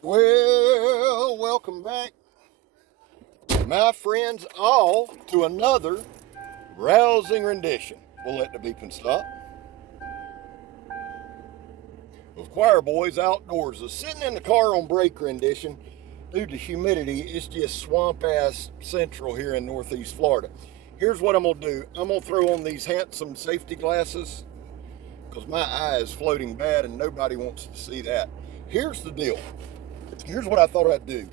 Well, welcome back, my friends, all to another rousing rendition. We'll let the beeping stop. Of Choir Boys Outdoors. A sitting in the car on break rendition. Due to humidity, it's just swamp ass central here in Northeast Florida. Here's what I'm gonna do. I'm gonna throw on these handsome safety glasses because my eye is floating bad and nobody wants to see that. Here's the deal. Here's what I thought I'd do.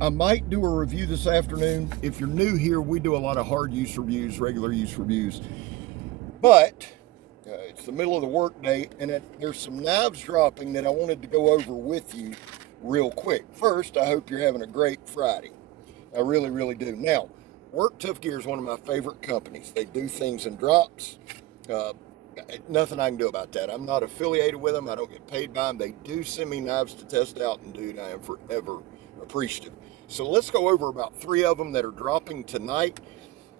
I might do a review this afternoon. If you're new here, we do a lot of hard use reviews, regular use reviews. But it's the middle of the workday, and there's some knives dropping that I wanted to go over with you real quick. First, I hope you're having a great Friday. I really, really do. Now, Work Tough Gear is one of my favorite companies. They do things in drops. Nothing I can do about that. I'm not affiliated with them. I don't get paid by them. They do send me knives to test out, and dude, I am forever appreciative. So let's go over about 3 of them that are dropping tonight.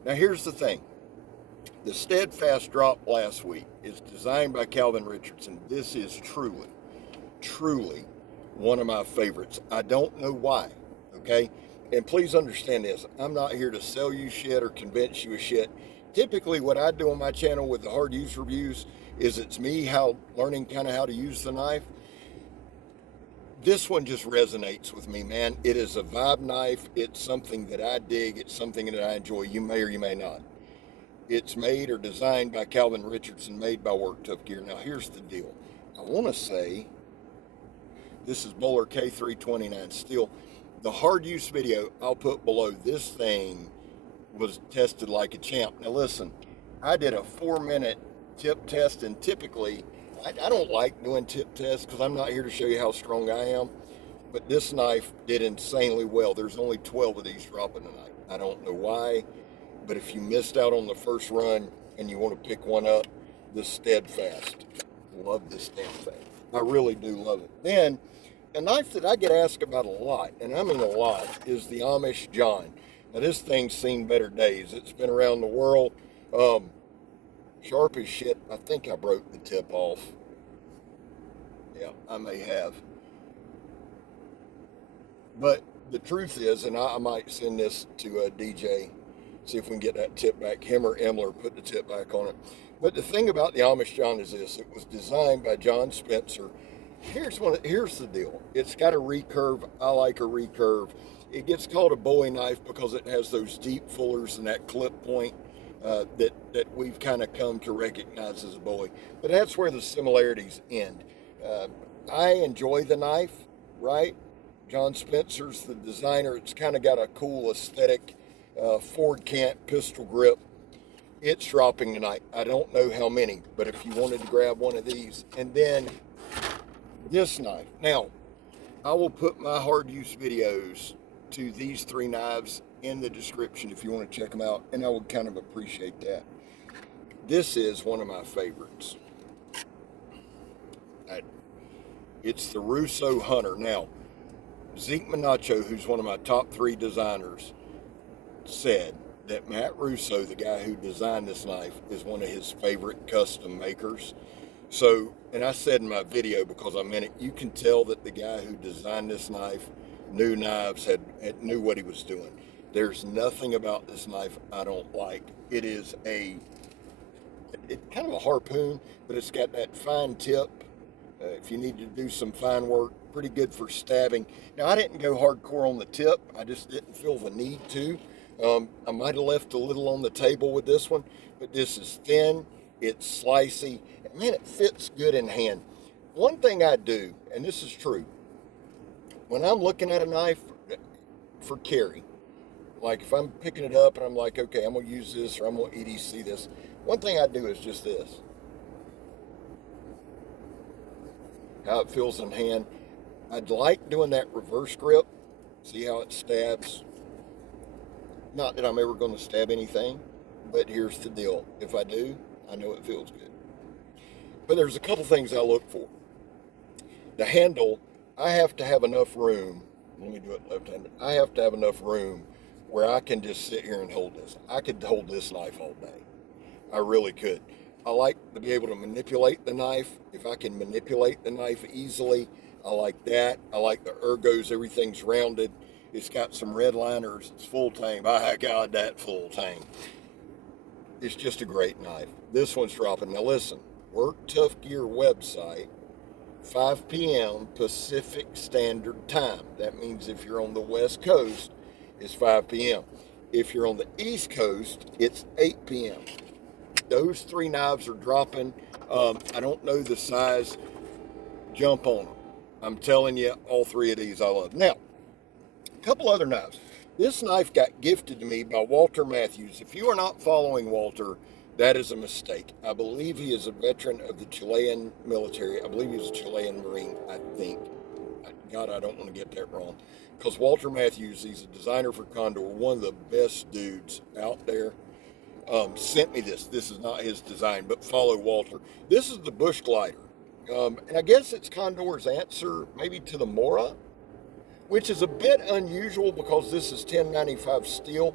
Now, here's the thing. The STEADFAST drop last week is designed by Calvin Richardson. This is truly, truly one of my favorites. I don't know why, okay? And please understand this. I'm not here to sell you shit or convince you of shit. Typically, what I do on my channel with the hard use reviews is it's me learning kind of how to use the knife. This one just resonates with me, man. It is a vibe knife. It's something that I dig. It's something that I enjoy. You may or you may not. It's made or designed by Calvin Richardson, made by Work Tough Gear. Now, here's the deal. I want to say this is Bowler K329 steel. The hard use video I'll put below. This thing was tested like a champ. Now listen, I did a 4-minute tip test, and typically I don't like doing tip tests because I'm not here to show you how strong I am, but this knife did insanely well. There's only 12 of these dropping tonight. I don't know why, but if you missed out on the first run and you want to pick one up, this STEADFAST. Love this STEADFAST. I really do love it. Then a knife that I get asked about a lot, and I mean a lot, is the Amish John. Now, this thing's seen better days. It's been around the world. Sharp as shit. I think I broke the tip off. Yeah, I may have. But the truth is, and I might send this to a DJ, see if we can get that tip back. Him or Emler put the tip back on it. But the thing about the Amish John is this. It was designed by John Spencer. Here's the deal. It's got a recurve. I like a recurve. It gets called a Bowie knife because it has those deep fullers and that clip point that we've kind of come to recognize as a Bowie. But that's where the similarities end. I enjoy the knife, right? John Spencer's the designer. It's kind of got a cool aesthetic, Ford Cant pistol grip. It's dropping tonight. I don't know how many, but if you wanted to grab one of these. And then this knife. Now, I will put my hard use videos to these 3 knives in the description if you want to check them out, and I would kind of appreciate that. This is one of my favorites. It's the RUSSO Hunter. Now, Zeke Minacho, who's one of my top 3 designers, said that Matt Russo, the guy who designed this knife, is one of his favorite custom makers. So, and I said in my video, because I meant it, you can tell that the guy who designed this knife knew knives, knew what he was doing. There's nothing about this knife I don't like. It is it's kind of a harpoon, but it's got that fine tip. If you need to do some fine work, pretty good for stabbing. Now, I didn't go hardcore on the tip. I just didn't feel the need to. I might have left a little on the table with this one, but this is thin, it's slicey, and man, it fits good in hand. One thing I do, and this is true, when I'm looking at a knife for carry, like if I'm picking it up and I'm like, okay, I'm going to use this or I'm going to EDC this, one thing I do is just this. How it feels in hand. I'd like doing that reverse grip. See how it stabs. Not that I'm ever going to stab anything, but here's the deal. If I do, I know it feels good. But there's a couple things I look for. The handle, I have to have enough room. Let me do it left-handed. I have to have enough room where I can just sit here and hold this. I could hold this knife all day. I really could. I like to be able to manipulate the knife. If I can manipulate the knife easily, I like that. I like the ergos. Everything's rounded. It's got some red liners. It's full tang. By God, that full tang. It's just a great knife. This one's dropping. Now listen, Work Tough Gear website, 5 p.m. Pacific Standard Time. That means if you're on the West Coast, it's 5 p.m. If you're on the East Coast, it's 8 p.m. Those 3 knives are dropping. I don't know the size. Jump on them. I'm telling you, all 3 of these I love. Now, a couple other knives. This knife got gifted to me by Walter Matthews. If you are not following Walter, that is a mistake. I believe he is a veteran of the Chilean military. I believe he's a Chilean Marine, I think. God, I don't want to get that wrong. Because Walter Matthews, he's a designer for Condor, one of the best dudes out there. Sent me this. This is not his design, but follow Walter. This is the Bush Glider. And I guess it's Condor's answer maybe to the Mora, which is a bit unusual because this is 1095 steel.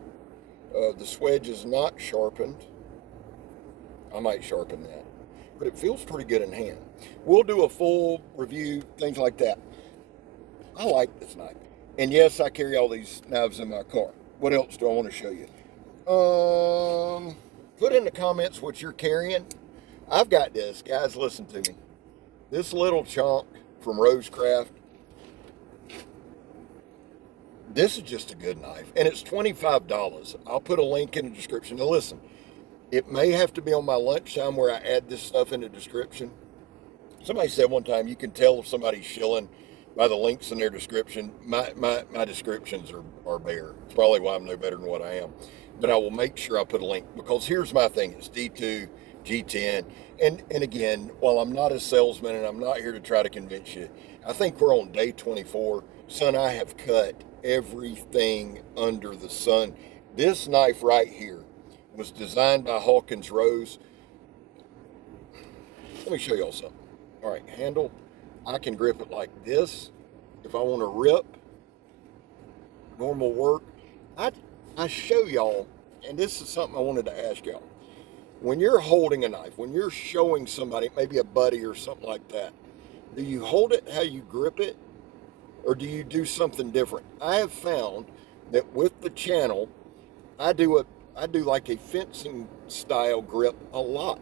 The swedge is not sharpened. I might sharpen that, but it feels pretty good in hand. We'll do a full review, things like that. I like this knife. And yes, I carry all these knives in my car. What else do I want to show you? Put in the comments what you're carrying. I've got this, guys, listen to me. This little chunk from Rosecraft. This is just a good knife, and it's $25. I'll put a link in the description. Now listen, it may have to be on my lunchtime where I add this stuff in the description. Somebody said one time you can tell if somebody's shilling by the links in their description. My descriptions are bare. It's probably why I'm no better than what I am. But I will make sure I put a link, because here's my thing. It's D2, G10. And again, while I'm not a salesman and I'm not here to try to convince you, I think we're on day 24. Son, I have cut everything under the sun. This knife right here was designed by Hawkins Rose. Let me show y'all something. All right, handle. I can grip it like this. If I want to rip, normal work. I show y'all, and this is something I wanted to ask y'all. When you're holding a knife, when you're showing somebody, maybe a buddy or something like that, do you hold it how you grip it, or do you do something different? I have found that with the channel, I do like a fencing style grip a lot,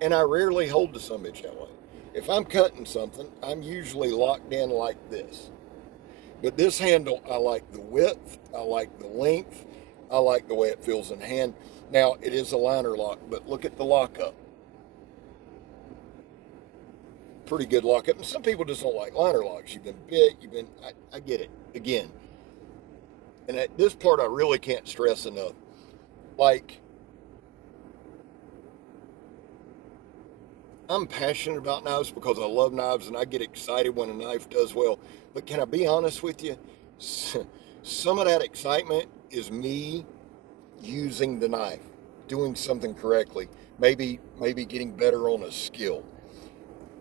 and I rarely hold the summit that way. If I'm cutting something, I'm usually locked in like this. But this handle, I like the width, I like the length, I like the way it feels in hand. Now, it is a liner lock, but look at the lockup. Pretty good lockup. And some people just don't like liner locks. You've been bit, I get it. Again, and at this part I really can't stress enough. Like, I'm passionate about knives because I love knives and I get excited when a knife does well. But can I be honest with you? Some of that excitement is me using the knife, doing something correctly, maybe getting better on a skill.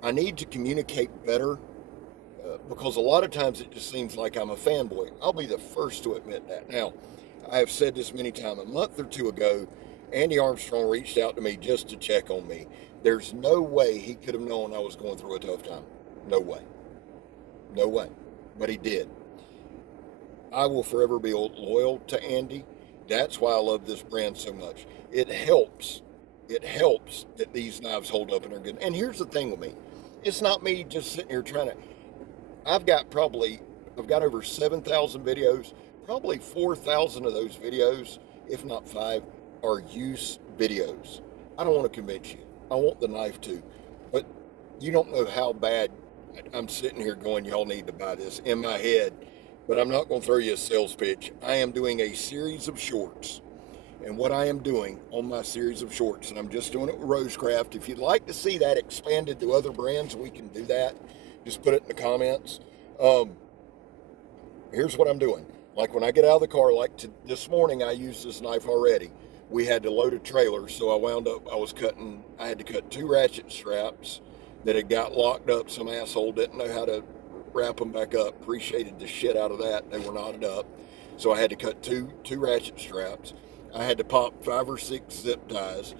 I need to communicate better because a lot of times it just seems like I'm a fanboy. I'll be the first to admit that. Now, I have said this many times. A month or two ago, Andy Armstrong reached out to me just to check on me. There's no way he could have known I was going through a tough time. No way. No way. But he did. I will forever be loyal to Andy. That's why I love this brand so much. It helps that these knives hold up and are good. And here's the thing with me. It's not me just sitting here trying to... I've got over 7,000 videos. Probably 4,000 of those videos, if not 5, are use videos. I don't want to convince you. I want the knife too. But you don't know how bad I'm sitting here going, y'all need to buy this in my head. But I'm not going to throw you a sales pitch. I am doing a series of shorts. And what I am doing on my series of shorts, and I'm just doing it with Rosecraft. If you'd like to see that expanded to other brands, we can do that. Just put it in the comments. Here's what I'm doing. Like when I get out of the car, this morning I used this knife already. We had to load a trailer, so I had to cut 2 ratchet straps that had got locked up. Some asshole didn't know how to wrap them back up. Appreciated the shit out of that. They were knotted up. So I had to cut two ratchet straps. I had to pop 5 or 6 zip ties.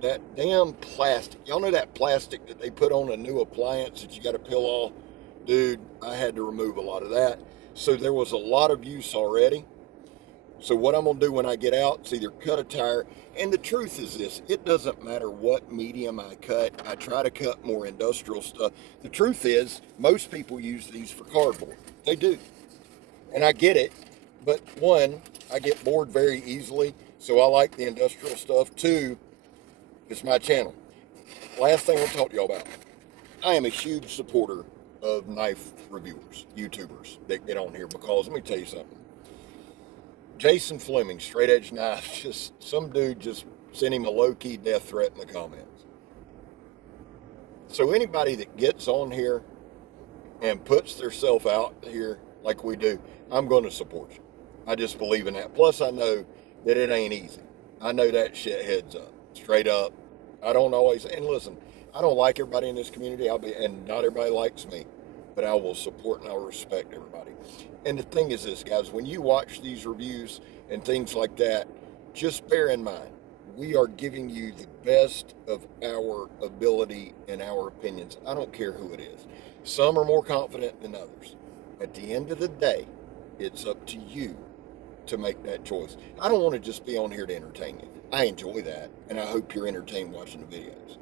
That damn plastic. Y'all know that plastic that they put on a new appliance that you got to peel off? dude, I had to remove a lot of that. So there was a lot of use already. So what I'm gonna do when I get out is either cut a tire, and the truth is this, it doesn't matter what medium I cut. I try to cut more industrial stuff. The truth is, most people use these for cardboard. They do. And I get it, but one, I get bored very easily, so I like the industrial stuff. Two, it's my channel. Last thing I'll talk to y'all about. I am a huge supporter of knife reviewers, YouTubers that get on here, because let me tell you something. Jason Fleming, Straight Edge Knives, just some dude just sent him a low-key death threat in the comments. So anybody that gets on here and puts theirself out here like we do, I'm going to support you. I just believe in that. Plus, I know that it ain't easy. I know that shit heads up, straight up. I don't always, and listen, I don't like everybody in this community, and not everybody likes me, but I will support and I will respect everybody. And the thing is this, guys, when you watch these reviews and things like that, just bear in mind, we are giving you the best of our ability and our opinions. I don't care who it is. Some are more confident than others. At the end of the day, it's up to you to make that choice. I don't want to just be on here to entertain you. I enjoy that, and I hope you're entertained watching the videos.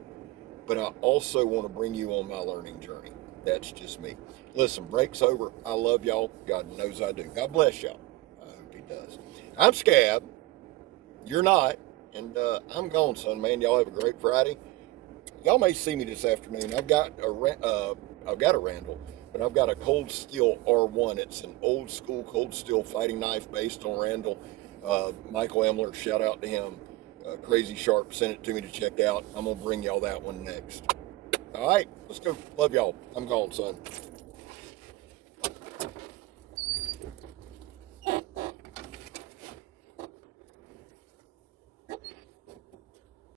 But I also want to bring you on my learning journey. That's just me. Listen, break's over. I love y'all. God knows I do. God bless y'all. I hope he does. I'm Scab. You're not. And I'm gone, son, man. Y'all have a great Friday. Y'all may see me this afternoon. I've got a Randall, but I've got a Cold Steel R1. It's an old school Cold Steel fighting knife based on Randall. Michael Emler, shout out to him. Crazy Sharp sent it to me to check out. I'm going to bring y'all that one next. All right, let's go. Love y'all. I'm gone, son.